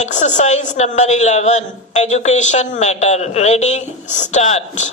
Exercise number 11. Education matter. Ready? Start.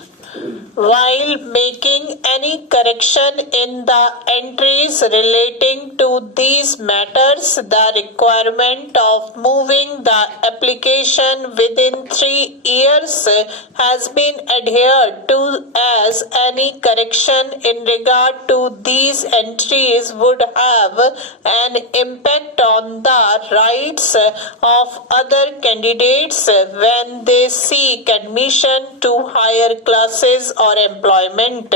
While making any correction in the entries relating to these matters, the requirement of moving the application within 3 years has been adhered to, as any correction in regard to these entries would have an impact on the rights of other candidates when they seek admission to higher classes or employment.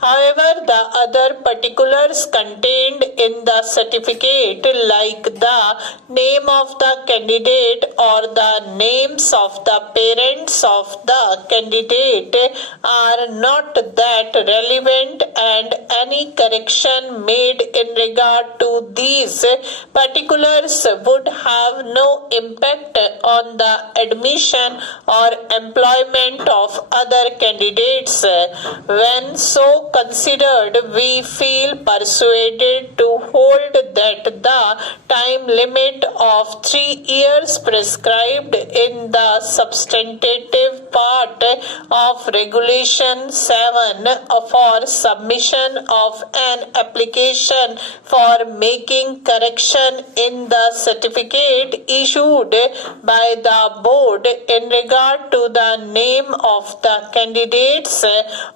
However, the other particulars contained in the certificate, like the name of the candidate or the names of the parents of the candidate, are not that relevant, and any correction made in regard to these particulars would have no impact on the admission or employment of other candidates. When so considered, we feel persuaded to hold that the time limit of 3 years prescribed in the substantive part of Regulation 7 for submission of an application for making correction in the certificate issued by the board in regard to the name of the candidates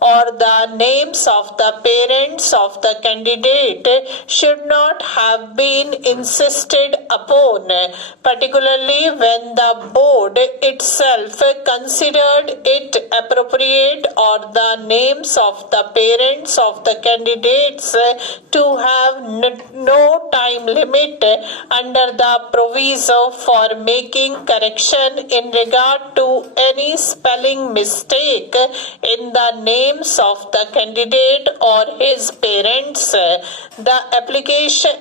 or the names of the parents of the candidate should not have been insisted upon, particularly when the board itself considered it appropriate or the names of the parents of the candidates to have no time limit under the proviso for making correction in regard to any spelling mistake in the names of the candidate or his parents. The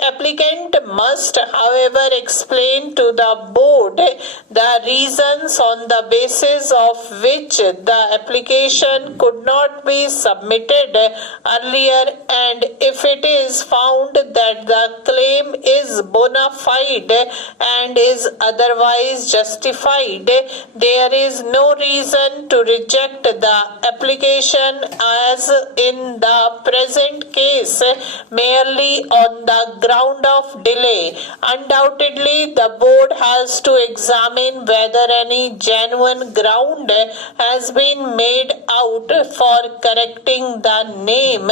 applicant must, however, explain to the board the reasons on the basis of which the application could not be submitted earlier, and if it is found that the claim is bona fide and is otherwise justified, there is no reason to reject the application, as in the present case, merely on the ground of delay. Undoubtedly, the board has to examine whether any genuine ground has been made out for correcting the name,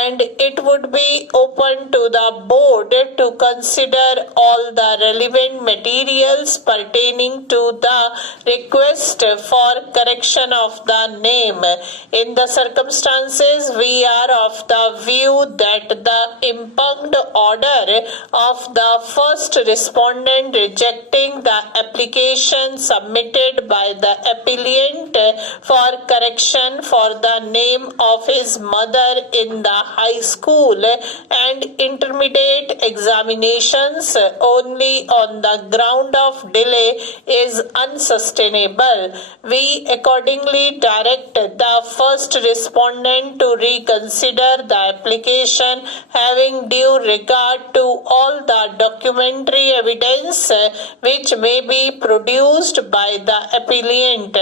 and it would be open to the board to consider all the relevant materials pertaining to the request for correction of the name. In the circumstances, we are of the view that the impugned order of the first respondent rejecting the application submitted by the applicant for correction for the name of his mother in the high school and intermediate examinations only on the ground of delay is unsustainable. We accordingly direct the first respondent to reconsider the application, having due regard to all the documentary evidence which may be produced by the applicant.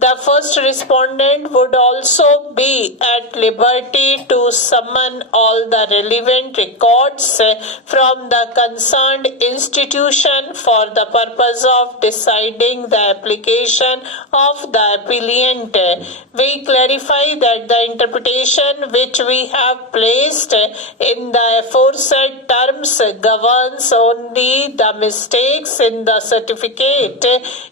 The first respondent would also be at liberty to summon all the relevant records from the concerned institution for the purpose of deciding the application of the applicant. We clarify that the interpretation which we have placed in the aforesaid terms governs only the mistakes in the certificate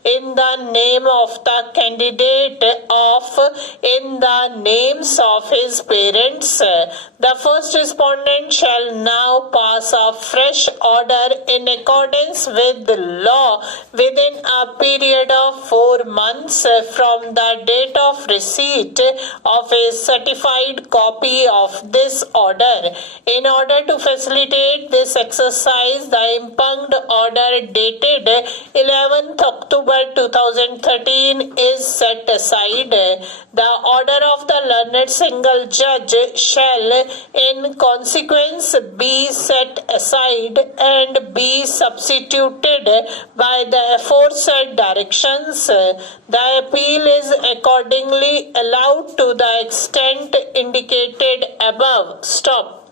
in the name of the candidate in the names of his parents. The first respondent shall now pass a fresh order in accordance with the law within a period of 4 months from the date of receipt of a certified copy of this order. In order to facilitate this exercise, the impugned order dated 11th October 2013 is set aside. The order of the learned single judge shall in consequence be set aside and be substituted by the aforesaid directions. The appeal is accordingly allowed to the extent indicated above. Stop.